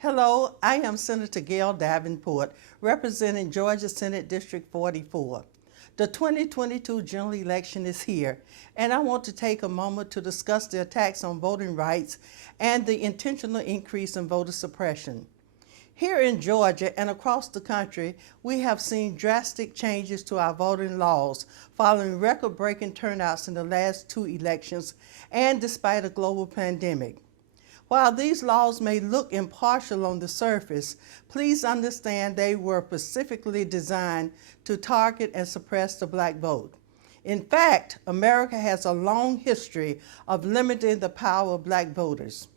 Hello, I am Senator Gail Davenport, representing Georgia Senate District 44. The 2022 general election is here, and I want to take a moment to discuss the attacks on voting rights and the intentional increase in voter suppression. Here in Georgia and across the country, we have seen drastic changes to our voting laws following record-breaking turnouts in the last two elections and despite a global pandemic. While these laws may look impartial on the surface, please understand they were specifically designed to target and suppress the black vote. In fact, America has a long history of limiting the power of black voters.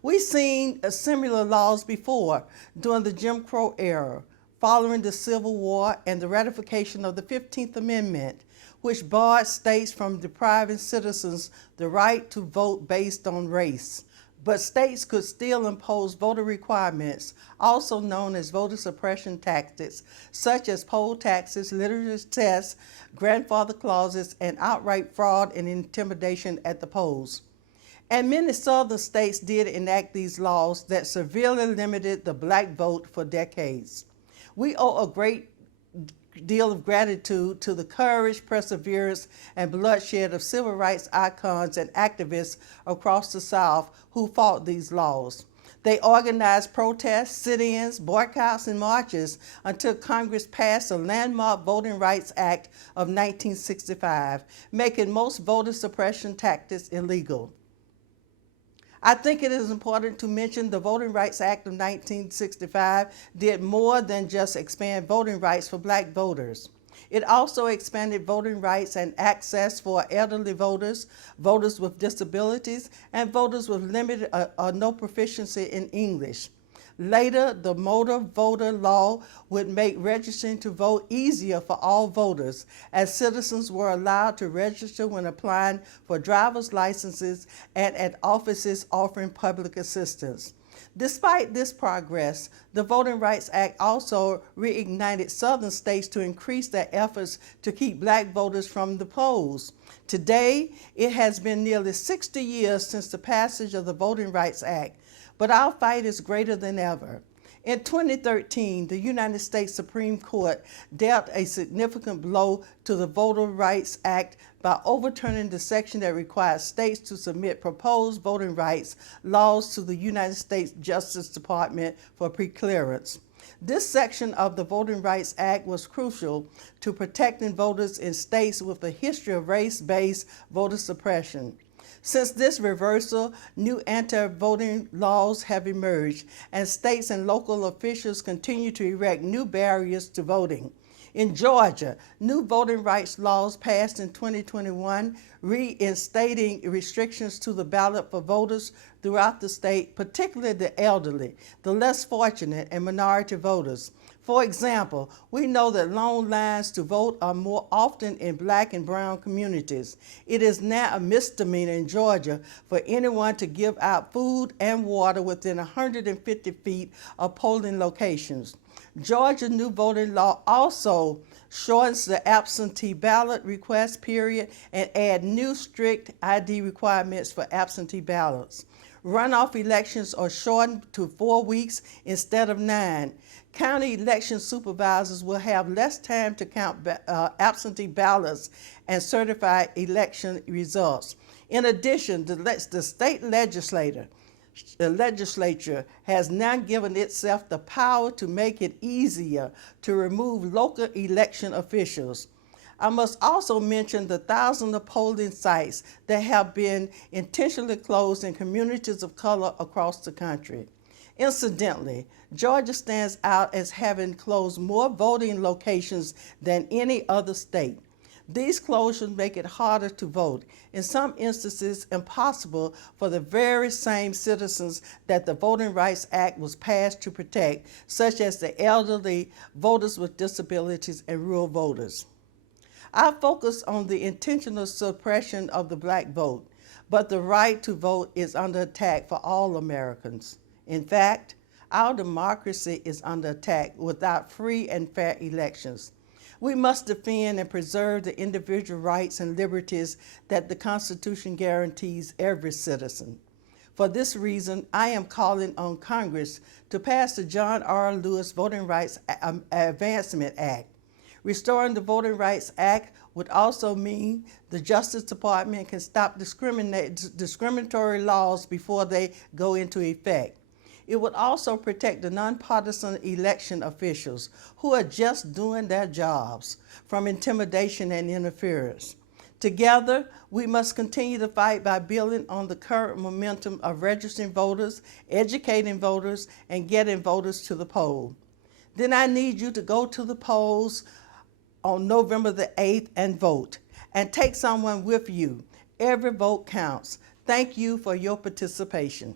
We've seen similar laws before during the Jim Crow era, following the Civil War and the ratification of the 15th Amendment, which barred states from depriving citizens the right to vote based on race. But states could still impose voter requirements, also known as voter suppression tactics, such as poll taxes, literacy tests, grandfather clauses, and outright fraud and intimidation at the polls. And many southern states did enact these laws that severely limited the black vote for decades. We owe a great deal of gratitude to the courage, perseverance, and bloodshed of civil rights icons and activists across the South who fought these laws. They organized protests, sit-ins, boycotts, and marches until Congress passed the landmark Voting Rights Act of 1965, making most voter suppression tactics illegal. I think it is important to mention the Voting Rights Act of 1965 did more than just expand voting rights for black voters. It also expanded voting rights and access for elderly voters, voters with disabilities, and voters with limited or no proficiency in English. Later, the motor voter law would make registering to vote easier for all voters, as citizens were allowed to register when applying for driver's licenses and at offices offering public assistance. Despite this progress, the Voting Rights Act also reignited southern states to increase their efforts to keep black voters from the polls. Today, it has been nearly 60 years since the passage of the Voting Rights Act, but our fight is greater than ever. In 2013, the United States Supreme Court dealt a significant blow to the Voting Rights Act by overturning the section that requires states to submit proposed voting rights laws to the United States Justice Department for preclearance. This section of the Voting Rights Act was crucial to protecting voters in states with a history of race-based voter suppression. Since this reversal, new anti-voting laws have emerged, and states and local officials continue to erect new barriers to voting. In Georgia, new voting rights laws passed in 2021, reinstating restrictions to the ballot for voters throughout the state, particularly the elderly, the less fortunate, and minority voters. For example, we know that long lines to vote are more often in black and brown communities. It is now a misdemeanor in Georgia for anyone to give out food and water within 150 feet of polling locations. Georgia's new voting law also shortens the absentee ballot request period and add new strict ID requirements for absentee ballots. Runoff elections are shortened to 4 weeks instead of 9. County election supervisors will have less time to count absentee ballots and certify election results. In addition, the state legislature has now given itself the power to make it easier to remove local election officials. I must also mention the thousands of polling sites that have been intentionally closed in communities of color across the country. Incidentally, Georgia stands out as having closed more voting locations than any other state. These closures make it harder to vote, in some instances impossible for the very same citizens that the Voting Rights Act was passed to protect, such as the elderly, voters with disabilities, and rural voters. I focus on the intentional suppression of the black vote, but the right to vote is under attack for all Americans. In fact, our democracy is under attack without free and fair elections. We must defend and preserve the individual rights and liberties that the Constitution guarantees every citizen. For this reason, I am calling on Congress to pass the John R. Lewis Voting Rights Advancement Act. Restoring the Voting Rights Act would also mean the Justice Department can stop discriminatory laws before they go into effect. It would also protect the nonpartisan election officials who are just doing their jobs from intimidation and interference. Together, we must continue to fight by building on the current momentum of registering voters, educating voters, and getting voters to the poll. Then I need you to go to the polls on November the 8th and vote, and take someone with you. Every vote counts. Thank you for your participation.